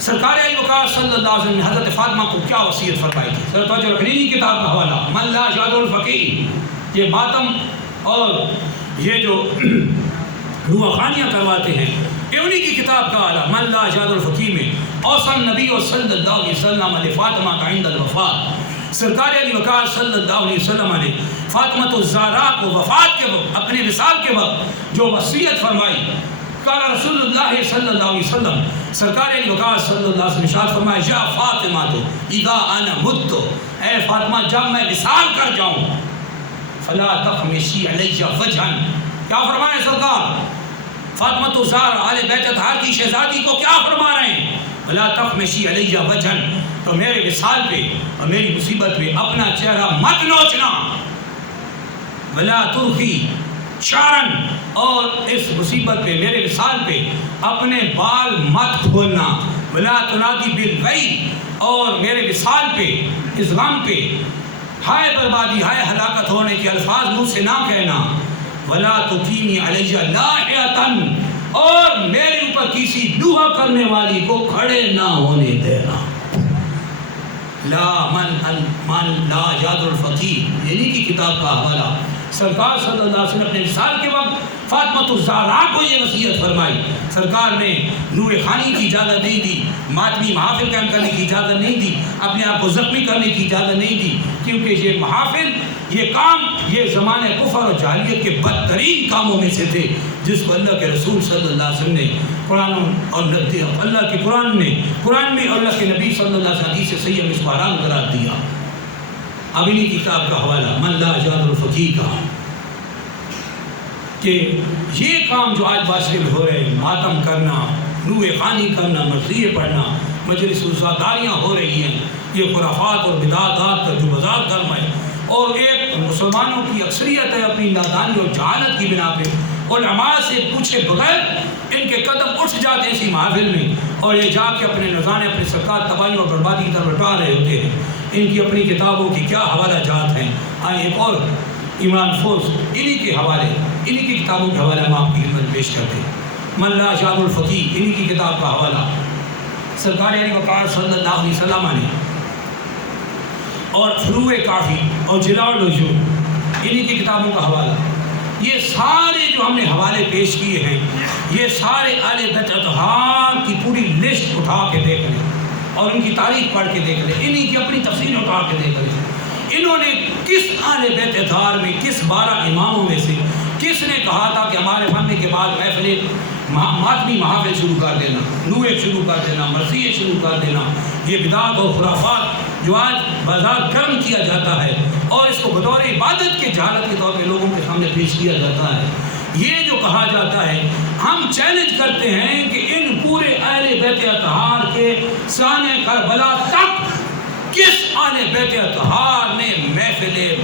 سرکار علی وقار صلی اللہ علیہ وسلم نے حضرت فاطمہ کو کیا وصیت فرمائی تھی؟ سر توجہ رکھنی نہیں کتاب کا حوالہ من لا شاد الفقیر، یہ ماتم اور یہ جو روح خانیاں کرواتے ہیں یہ انہی کی کتاب کا حوالہ من لا شاد الفقیر میں اوصل نبی صلی اللہ علیہ وسلم علی فاطمہ کا عند الوفات، سرکار علی وقار صلی اللہ علیہ وسلم نے فاطمہ الزہرا کو وفات کے وقت اپنے وصال کے وقت جو وصیت فرمائی، قال رسول اللہ صلی اللہ علیہ وسلم، سرکار علی وقار صلی اللہ علیہ وسلم ارشاد فرمایا یا فاطمہ تو اذا انا مت، اے فاطمہ جب میں وصال کر جاؤں فلا تخمشی علی وجہا، کیا فرمایا سرکار؟ فاطمہ الزہرا آل بیت اطہار کی شہزادی کو کیا فرما رہے ہیں؟ فلا تخمشی علی وجہا، تو میرے وصال پہ اور میری مصیبت پہ اپنا چہرہ مت نوچنا، ولا ترخی شعرن، اور اس مصیبت پہ میرے وصال پہ اپنے بال مت کھولنا، ولا تنادی بالویل، اور میرے وصال پہ اس غم پہ ہائے بربادی ہائے ہلاکت ہونے کے الفاظ منہ سے نہ کہنا، ولا تقیمی علی لاحیۃ، اور میرے اوپر کسی دوہا کرنے والی کو کھڑے نہ ہونے دینا، لا من لا یاد الفقیر، یعنی کہ کتاب کا حوالہ سرکار صلی اللہ علیہ وسلم اپنے وصال کے وقت فاطمہ الزہرا کو یہ وصیت فرمائی، سرکار نے نور خوانی کی اجازت نہیں دی، ماتمی محافل قائم کرنے کی اجازت نہیں دی، اپنے آپ کو زخمی کرنے کی اجازت نہیں دی، کیونکہ یہ محافل یہ کام یہ زمانہ کفر اور جاہلیت کے بدترین کاموں میں سے تھے، جس کو اللہ کے رسول صلی اللہ علیہ وسلم نے قرآن اور اللہ کے قرآن میں اور اللہ کے نبی صلی اللہ علیہ وسلم حدیث صحیح میں اس کو حرام قرار دیا۔ اب انہی کتاب کا حوالہ من لا جاد الفقیر کا، کہ یہ کام جو آج باشر ہو رہے ہیں، ماتم کرنا، روح خوانی کرنا، مرثیے پڑھنا، مجلس عزاداریاں ہو رہی ہیں، یہ خرافات اور بدعات کا جو بازار گرم ہے، اور ایک مسلمانوں کی اکثریت ہے اپنی نادانی اور جہالت کی بنا پہ علماء سے پوچھے بغیر ان کے قدم اٹھ جاتے ہیں اسی محفل میں، اور یہ جا کے اپنے نذرانے اپنے سرکار تباہی اور بربادی کی طرف لٹا رہے ہوتے ہیں۔ ان کی اپنی کتابوں کی کیا حوالہ جات ہیں، آئیں ایک اور عمران فوز انہی کے حوالے انہی کی کتابوں کے حوالے ہم آپ کی خدمت پیش کرتے ہیں۔ من لا شاد الفقیر انہی کی کتاب کا حوالہ سرکار علی وقار صلی اللہ علیہ وسلم نے، اور فروع کافی اور جلاء الوجوہ انہی کی کتابوں کا حوالہ، یہ سارے جو ہم نے حوالے پیش کیے ہیں یہ سارے اہل بیت اطہار کی پوری لسٹ اٹھا کے دیکھ لیں اور ان کی تاریخ پڑھ کے دیکھ لیں، انہی کی اپنی تفسیر اٹھا کے دیکھ لیں، انہوں نے کس اہل بیت اطہار میں کس 12 اماموں میں سے کس نے کہا تھا کہ ہمارے مرنے کے بعد محفل ماتمی محافل شروع کر دینا، نوے شروع کر دینا، مرثیے شروع کر دینا، یہ بدعات اور خرافات جو آج بازار گرم کیا جاتا ہے اور اس کو بطور عبادت کے جہالت کے طور پہ لوگوں کے سامنے پیش کیا جاتا ہے، یہ جو کہا جاتا ہے، ہم چیلنج کرتے ہیں کہ ان پورے اہل بیت اطہار کے سانحہ کربلا تک کس اہل بیت اطہار نے محفل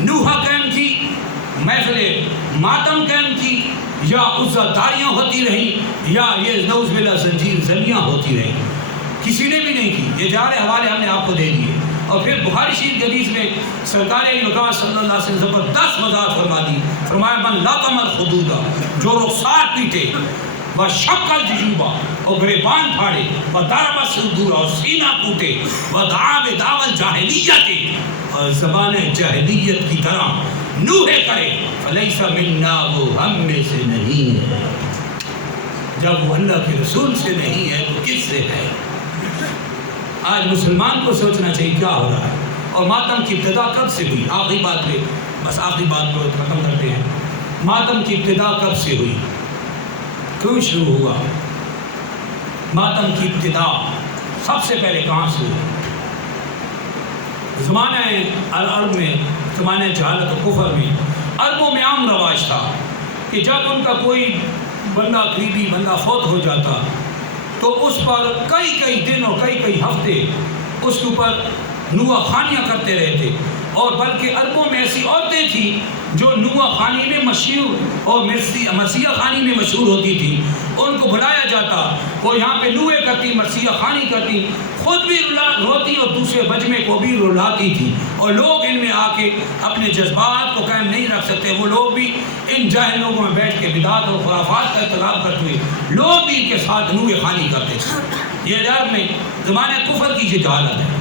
نوحہ قائم کی، محفل ماتم قائم کی، یا عزاداریاں ہوتی رہیں، یا یہ نعوذ باللہ زنجیر زنیاں ہوتی رہیں؟ کسی نے بھی نہیں کی۔ یہ جارے حوالے ہم نے آپ کو دے دیے، اور پھر بخاری شریف حدیث میں سرکار علی وقار صلی اللہ علیہ وسلم زبردست وضاحت فرما دی، فرمایا من لطم الخدود، جو رخسار پیٹے، وشق الجیوبہ، اور گریبان پھاڑے، وضرب الصدور، اور سینہ کوٹے، ودعا بدعوی الجاہلیت، اور زبان جاہلیت کی طرح نوحے کرے، فلیس منا، وہ ہم میں سے نہیں ہے۔ جب وہ اللہ کے رسول سے نہیں ہے تو کس سے ہے؟ آج مسلمان کو سوچنا چاہیے کیا ہو رہا ہے، اور ماتم کی ابتدا کب سے ہوئی؟ آخری بات پہ بس آخری بات کو ختم کرتے ہیں، ماتم کی ابتدا کب سے ہوئی، کیوں شروع ہوا؟ ماتم کی ابتدا سب سے پہلے کہاں سے ہوئی؟ زمانہ العرب میں، زمانہ جہالت و کفر میں عربوں میں عام رواج تھا کہ جب ان کا کوئی بندہ قریبی بندہ فوت ہو جاتا تو اس پر کئی دن اور کئی ہفتے اس کے اوپر نوحہ خوانیاں کرتے رہے تھے، اور بلکہ عربوں میں ایسی عورتیں تھیں جو نوحہ خوانی میں مشہور اور مرثیہ خوانی میں مشہور ہوتی تھیں، ان کو بلایا جاتا، وہ یہاں پہ نوحے کرتی، مرثیہ خوانی کرتی، خود بھی روتی اور دوسرے بجمے کو بھی رلاتی تھی، اور لوگ ان میں آ کے اپنے جذبات کو قائم نہیں رکھ سکتے، وہ لوگ بھی ان جاہل لوگوں میں بیٹھ کے بدعات اور خرافات کا ارتکاب کرتے ہوئے لوگ بھی ان کے ساتھ نوحہ خوانی کرتے تھے۔ یہ عرب میں زمانہ کفر کی جہالت ہے.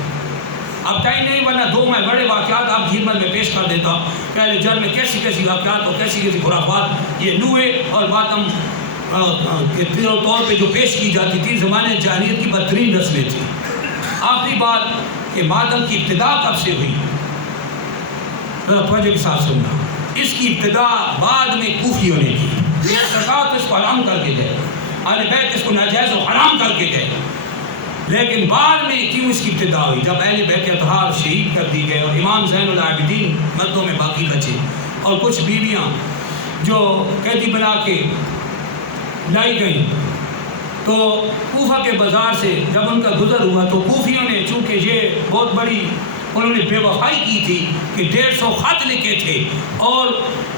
اب ٹائم نہیں ورنہ دو میں بڑے واقعات آپ خدمت میں پیش کر دیتا ہوں کہ اہل جر میں کیسی کیسی واقعات اور کیسی کیسی خرافات یہ نوح اور ماتم کے طور پہ جو پیش کی جاتی تھی زمانے جاہلیت کی بدترین رسمیں تھیں. آخری بات کہ ماتم کی ابتدا کب سے ہوئی توجہ کے ساتھ سننا. اس کی ابتدا بعد میں کوفیوں نے کی. سرکار اس کو حرام کر کے گئے, اہل بیت اس کو ناجائز و حرام کر کے گئے, لیکن بعد میں کیوں اس کی ابتدا ہوئی؟ جب اہل بیت اطہار شہید کر دی گئے اور امام زین العابدین مردوں میں باقی بچے اور کچھ بیویاں جو قیدی بنا کے لائی گئیں, تو کوفہ کے بازار سے جب ان کا گزر ہوا تو کوفیوں نے چونکہ یہ بہت بڑی انہوں نے بے وفائی کی تھی کہ 150 خط لکھے تھے اور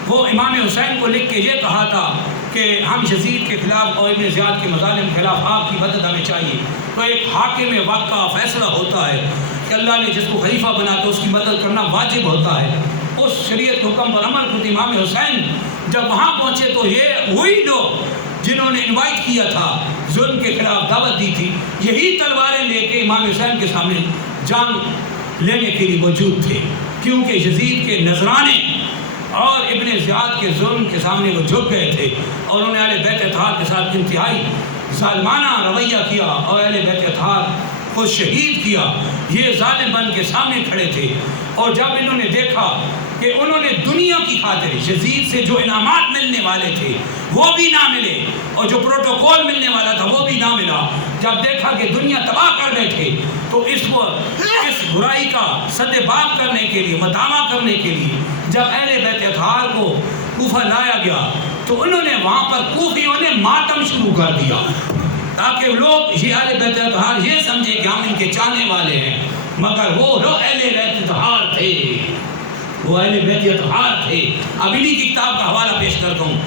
وہ امام حسین کو لکھ کے یہ کہا تھا کہ ہم یزید کے خلاف اور ابن زیاد کے مظالم کے خلاف آپ کی مدد ہمیں چاہیے. تو ایک حاکم وقت کا فیصلہ ہوتا ہے کہ اللہ نے جس کو خلیفہ بنا تو اس کی مدد کرنا واجب ہوتا ہے. اس شریعت حکم پر عمل کرتے امام حسین جب وہاں پہنچے تو یہ وہی لوگ جنہوں نے انوائٹ کیا تھا ظلم کے خلاف دعوت دی تھی, یہی تلواریں لے کے امام حسین کے سامنے جان لینے کے لیے موجود تھے, کیونکہ یزید کے نذرانے اور ابن زیاد کے ظلم کے سامنے وہ جھک گئے تھے اور انہوں نے اہل بیت اطہار کے ساتھ انتہائی ظالمانہ رویہ کیا اور اہل بیت اطہار کو شہید کیا. یہ ظالم بن کے سامنے کھڑے تھے اور جب انہوں نے دیکھا کہ انہوں نے دنیا کی خاطر یزید سے جو انعامات ملنے والے تھے وہ بھی نہ ملے اور جو پروٹوکول ملنے والا تھا وہ بھی نہ ملا, جب دیکھا کہ دنیا تباہ کر بیٹھے تو اس برائی کا سد باب کرنے کے لیے مداوع کرنے کے لیے جب اہل بیت اطہار کو کوفہ لایا گیا تو انہوں نے وہاں پر کوفیوں نے ماتم شروع کر دیا تاکہ لوگ یہ اہل بیت اطہار یہ سمجھے کہ ہم ان کے چاہنے والے ہیں, مگر وہ لوگ اہل بیت اطہار تھے, وہ اہل بیت اطہار تھے. اب انہی کی کتاب کا حوالہ پیش کرتا ہوں,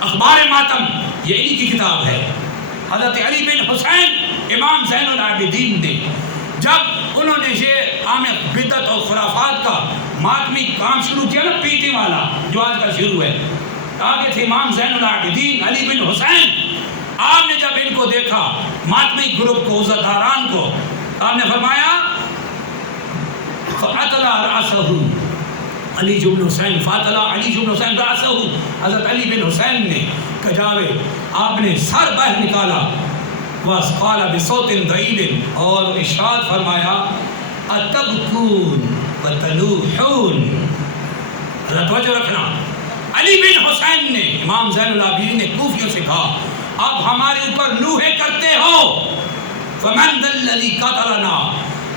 اخبار ماتم, یہ انہی کی کتاب ہے. حضرت علی بن حسین امام زین العابدین نے جب انہوں نے یہ عام بدعت اور خرافات کا ماتمی کام شروع کیا نا, پیٹی والا جو آج کا شروع ہے, آگے تھے امام زین العابدین علی بن حسین. آپ نے جب ان کو دیکھا ماتمی گروپ کو عزتداران کو, آپ نے فرمایا فَأَطْلَعَ رَأْسَهُ علی بن حسین فاطلہ علی بن حسین رأسہ, حضرت علی بن حسین نے کجاوے آپ نے سر باہر نکالا, وَاسْقَالَ بِصَوْتٍ ضَئِيلٍ اور ارشاد فرمایا أَتَبْكُونَ وَتَلُوحُونَ. توجہ رکھنا, علی بن حسین نے امام زین العابدین نے کوفیوں سے کہا اب ہمارے اوپر نوحے کرتے ہو, فَمَنْ ذَا الَّذِي قَتَلَنَا,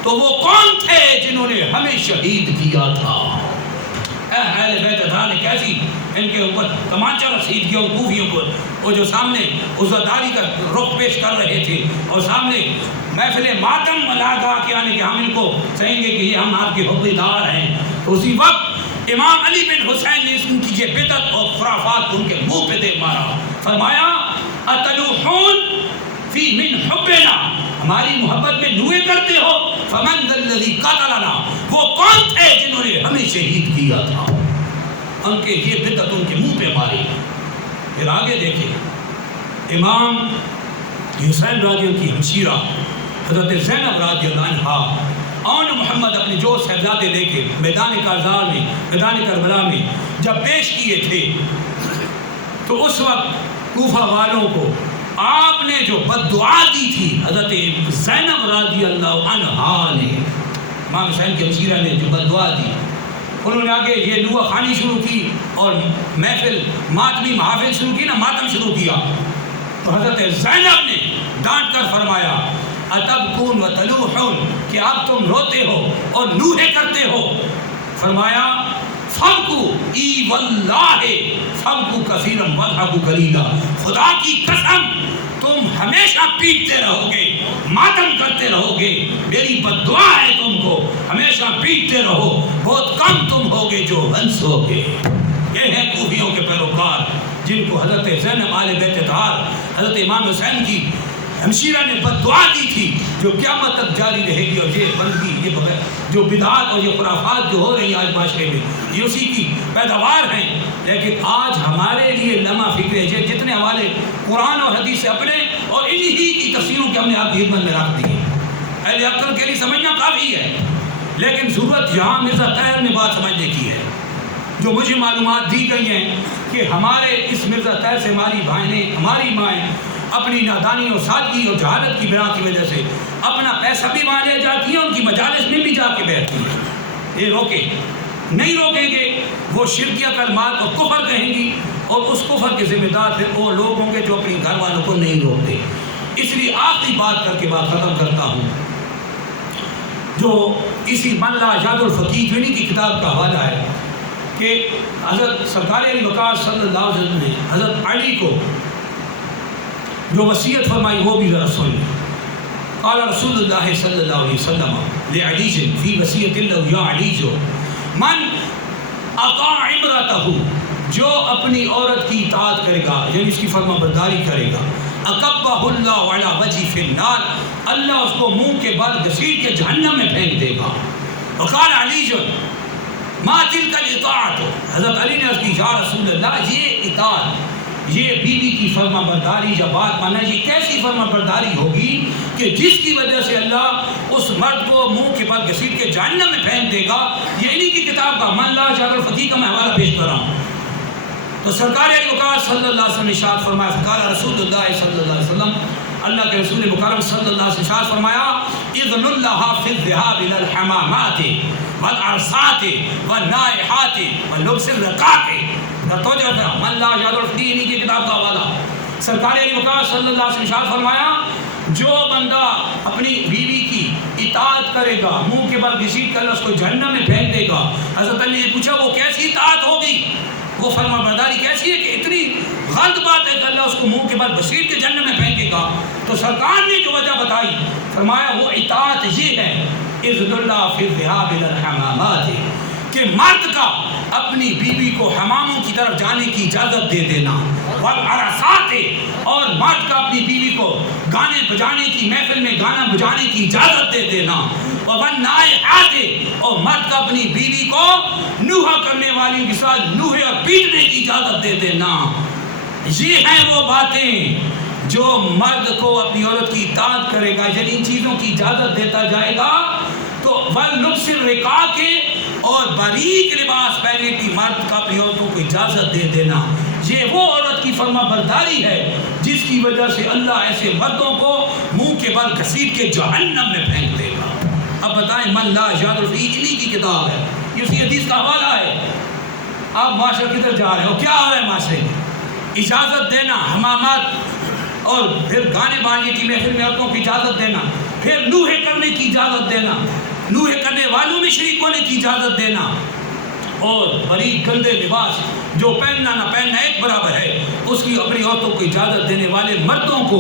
تو وہ کون تھے جنہوں نے ہمیں شہید کیا تھا؟ اہل بیت اطہار نے کیسی ان کے اوپر تمانچہ رسید کیا کوفیوں کو, وہ جو سامنے عزتداری کا رخ پیش کر رہے تھے اور سامنے محفل ماتم لگا کے آنے کہ ہم ان کو کہیں گے کہ یہ ہم آپ کے حقدار ہیں. تو اسی وقت امام علی بن حسین نے ان کی یہ بدعت اور خرافات ان کے منہ پہ دے مارا, فرمایا اتلوحون فی من حبنا, ہماری محبت میں نوحے کرتے ہو, فمن ذا الذی قتلنا, وہ کون تھے جنہوں نے ہمیں شہید کیا تھا. ان کے یہ بدعت ان کے منہ پہ ماری. پھر آگے دیکھیں امام حسین رضی اللہ کی ہمشیرہ حضرت زینب رضی اللہ عنہا اور محمد اپنے جو صاحبزادے لے کے میدان کارزار میں میدان کربلا میں جب پیش کیے تھے تو اس وقت کوفہ والوں کو آپ نے جو بد دعا دی تھی حضرت زینب رضی اللہ عنہا نے, امام حسین کی ہمشیرہ نے جو بد دعا دی, انہوں نے آگے یہ نوح خوانی شروع کی اور محفل ماتمی محافل شروع کی نا, ماتم شروع کیا. تو حضرت زینب نے ڈانٹ کر فرمایا اتبکون وتلوحون, کہ اب تم روتے ہو اور نوحے کرتے ہو. فرمایا فبکو ای واللہ فبکو کثیرا وضحکو قلیلا, خدا کی قسم تم ہمیشہ پیٹتے رہو گے, ماتم کرتے رہو گے, میری بد دعا ہے تم کو, ہمیشہ پیٹتے رہو, بہت کم تم ہوگے جو ہنسو گے. یہ ہیں کوفیوں کے پیروکار جن کو حضرت زینب آل بیت اطہار حضرت امام حسین کی ہمشیرہ نے بد دعا دی تھی جو قیامت تک جاری رہے گی. اور یہ بندگی یہ جو بدعات اور یہ خرافات جو ہو رہی ہیں آج معاشرے میں یہ اسی کی پیداوار ہیں. لیکن آج ہمارے لیے لمحہ فکر ہے, جتنے حوالے قرآن اور حدیث سے اپنے اور انہی کی تفسیروں کے ہم نے آپ کی خدمت میں رکھ دی ہے۔ اہل عقل کے لیے سمجھنا کافی ہے، لیکن ضرورت یہاں مرزا طاہر میں بات سمجھنے کی ہے۔ جو مجھے معلومات دی گئی ہیں کہ ہمارے اس مرزا طاہر سے ہماری بہنیں، ہماری مائیں اپنی نادانی اور سادگی اور جہالت کی بنا کی وجہ سے اپنا پیسہ بھی وہاں لے جاتی ہیں، ان کی مجالس میں بھی جا کے بیٹھتی ہیں۔ یہ روکیں نہیں، روکیں گے وہ شرکیہ کلمات کو کفر کہیں گی، اور اس کفر کے ذمہ دار پھر وہ لوگ ہوں گے جو اپنی گھر والوں کو نہیں روکتے۔ اس لیے آخری بات کر کے بات ختم کرتا ہوں، جو اسی من لا یشہد الفقیہ جوینی کی کتاب کا حوالہ ہے کہ حضرت سرکار علی وقار صلی اللہ علیہ وسلم نے حضرت علی کو جو وصیت فرمائی وہ بھی ذرا سن لیں۔ قال رسول اللہ صلی اللہ علیہ وسلم لعلی فی وصیت اللہ یا علی من اطاع امرأتہ، جو اپنی عورت کی اطاعت کرے گا یعنی اس کی فرما برداری کرے گا، اکبہ اللہ علی وجہ فی النار، اللہ اس کو منہ کے بل گھسیٹ کے جہنم میں پھینک دے گا۔ وقال علی ما تلک الاطاعت، حضرت علی نے اس کی یا رسول اللہ یہ اطاعت، یہ بیوی کی فرما برداری یا بات مانا، یہ کیسی فرما برداری ہوگی کہ جس کی وجہ سے اللہ اس مرد کو منہ کے بل گھسیٹ کے جہنم میں پھینک دے گا۔ یہ انہی کی کتاب کا من لا یشہد الفقیہ کا میں حوالہ پیش کر رہا ہوں۔ تو سرکار علی وقار صلی اللہ علیہ وسلم نے ارشاد فرمایا، فقال رسول اللہ صلی اللہ علیہ وسلم، اللہ کے رسول مکرم صلی اللہ علیہ وسلم ارشاد فرمایا، اذن اللہ فی الذهاب الى الحمامات والعرسات والنائحات واللبس الرقاق۔ توجہ کرو، من لا یشہد الفقیہ انہی کی کتاب کا حوالہ۔ سرکار علی وقار صلی اللہ علیہ وسلم ارشاد فرمایا، جو بندہ اپنی بیوی کی اطاعت کرے گا منہ کے بل گھسیٹ کر اس کو جہنم میں پھینک دے گا۔ حضرت علی نے پوچھا وہ کیسی اطاعت ہوگی، وہ فرما برداری کیسی ہے کہ اتنی غلط بات ہے کہ اللہ اس کو منہ کے بل گھسیٹ کے جہنم میں پھینکے گا؟ تو سرکار نے جو وجہ بتائی، فرمایا وہ اطاعت یہ ہے، اذن اللہ فی الذهاب الى الحمامات، کہ مرد کا اپنی بیوی کو حماموں کی طرف جانے کی اجازت دے دینا، والعرسات، اور مرد کا اپنی بیوی کو گانے بجانے کی محفل میں گانا بجانے کی اجازت دے دینا، والنائحات، اور مرد کا اپنی بیوی کو نوحہ کرنے والی کے ساتھ نوحے اور پیٹنے کی اجازت دے دینا۔ یہ ہیں وہ باتیں جو مرد کو اپنی عورت کی اطاعت کرے گا، یعنی ان چیزوں کی اجازت دیتا جائے گا۔ تو واللبس الرقاق، اور باریک لباس پہننے کی مرد کا اپنی عورتوں کو اجازت دے دینا، یہ وہ عورت کی فرما برداری ہے جس کی وجہ سے اللہ ایسے مردوں کو منہ کے بل گھسیٹ کے جہنم میں پھینک دے گا۔ اب بتائیں، من لا یشہد الفقیہ انہی کی کتاب ہے، یہ اسی حدیث کا حوالہ ہے۔ آپ معاشرہ کدھر جا رہے ہو، کیا ہو رہا ہے معاشرے میں؟ اجازت دینا حمامات اور پھر گانے بانے کی محفل میں عورتوں کی اجازت دینا، پھر نوحے کرنے کی اجازت دینا، نوحے کرنے والوں میں شریک ہونے کی اجازت دینا، اور باریک گندے لباس جو پہننا نہ پہننا ایک برابر ہے، اس کی اپنی عورتوں کو اجازت دینے والے مردوں کو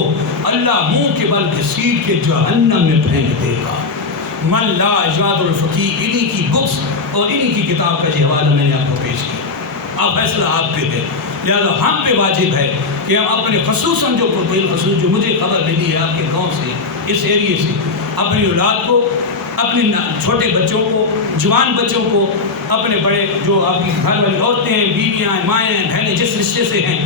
اللہ منہ کے بل گھسیٹ کے جہنم میں پھینک دے گا۔ من لا یشہد الفقیہ انہی کی بکس اور انہی کی کتاب کا یہ حوالہ میں نے آپ کو پیش کیا۔ اب فیصلہ آپ پہ ہے، لہذا ہم پہ واجب ہے کہ ہم اپنے خصوصاً جو بالخصوص جو مجھے خبر ملی ہے آپ کے گاؤں سے، اس ایریے سے، اپنی اولاد کو، اپنے چھوٹے بچوں کو، جوان بچوں کو، اپنے بڑے جو آپ کی گھر والی عورتیں ہیں، بیویاں ہیں، مائیں ہیں، بہنیں جس رشتے سے ہیں،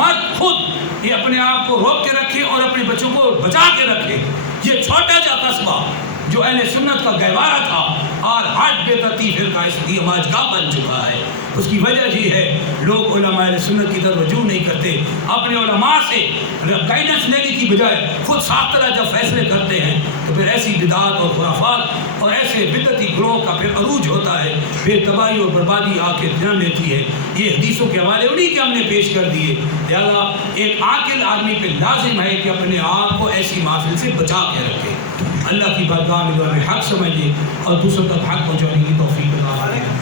مرد خود یہ اپنے آپ کو روک کے رکھے اور اپنے بچوں کو بچا کے رکھے۔ یہ چھوٹا جا قصبہ جو اہل سنت کا گہوارہ تھا اور ہٹ بے ترتیب فرقہ اس کی اماجگاہ بن چکا ہے۔ اس کی وجہ یہ ہے لوگ علماء اہل سنت کی طرف رجوع نہیں کرتے، اپنے علماء سے گائیڈنس لینے کی بجائے خود ساخترہ جب فیصلے کرتے ہیں تو پھر ایسی بدعات اور خرافات اور ایسے بدعتی گروہ کا پھر عروج ہوتا ہے، پھر تباہی اور بربادی آ کے جنم لیتی ہے۔ یہ حدیثوں کے حوالے انہی کے ہم نے پیش کر دیے۔ لہٰذا ایک عاقل آدمی پہ لازم ہے کہ اپنے آپ کو ایسی محفل سے بچا کے رکھے۔ اللہ کی بارگاہ میں دعا میں حق سمجھے اور دوسروں تک حق پہنچانے کی توفیق عطا فرمائے۔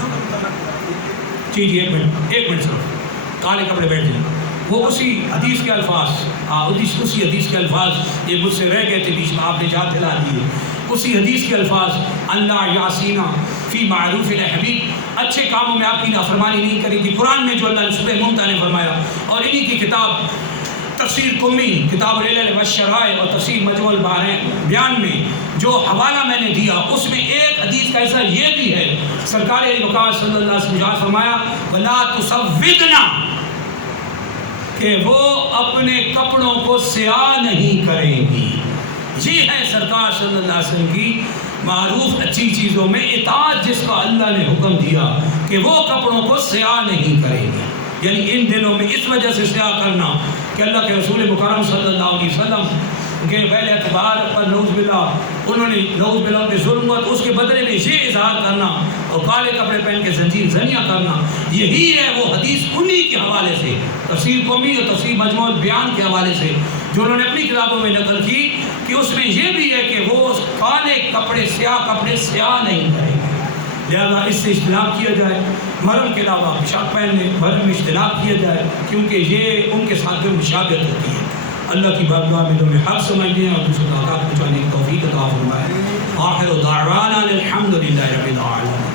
جی ایک منٹ صرف، کالے کپڑے بیٹھ جائیں۔ وہ اسی حدیث کے الفاظ، اسی حدیث کے الفاظ یہ مجھ سے رہ گئے تھے بیچ میں، آپ نے یاد دلا دیے۔ اسی حدیث کے الفاظ، اللہ یعصینا فی معروف الحبیب، اچھے کاموں میں آپ کی نافرمانی نہیں کرے گی۔ قرآن میں جو اللہ نے سورہ ممتحنہ نے فرمایا، اور انہی کی کتاب تفسیر قمی، کتاب العلل والشرائع اور تفسیر مجموع البیان میں جو حوالہ میں نے دیا، اس میں ایک حدیث کا ایسا یہ بھی ہے، سرکار علی وقار صلی اللہ علیہ وسلم نے فرمایا وَلَا تُصَوِّدْنَا کہ وہ اپنے کپڑوں کو سیاہ نہیں کریں گی۔ یہ ہے سرکار صلی اللہ علیہ وسلم کی معروف اچھی چیزوں میں اطاعت، جس کا اللہ نے حکم دیا کہ وہ کپڑوں کو سیاہ نہیں کریں گے۔ یعنی ان دنوں میں اس وجہ سے سیاہ کرنا کہ اللہ کے رسول مکرم صلی اللہ علیہ وسلم کے پہلے اعتبار پر نعوذ باللہ انہوں نے نعوذ باللہ کی ظلمت، اس کے بدلے میں یہ اظہار کرنا اور کالے کپڑے پہن کے زنجیر زنیاں کرنا، یہی ہے وہ حدیث انہی کے حوالے سے، تفسیر قومی اور تفسیر مجموع البیان کے حوالے سے جو انہوں نے اپنی کتابوں میں نقل کی، کہ اس میں یہ بھی ہے کہ وہ کالے کپڑے سیاہ نہیں کریں گے، لہذا اس سے اجتناب کیا جائے۔ محرم کے علاوہ پوشاک پہننے محرم میں اجتناب کیا جائے، کیونکہ یہ ان کے ساتھ جو مشابہت ہوتی ہے۔ اللہ کی بارگاہ میں تمہیں حق سمجھنے اور دوسروں کو آگاہ پہنچانے کی توفیق عطا فرمائے۔ آخر دعوانا الحمدللہ رب العالمین۔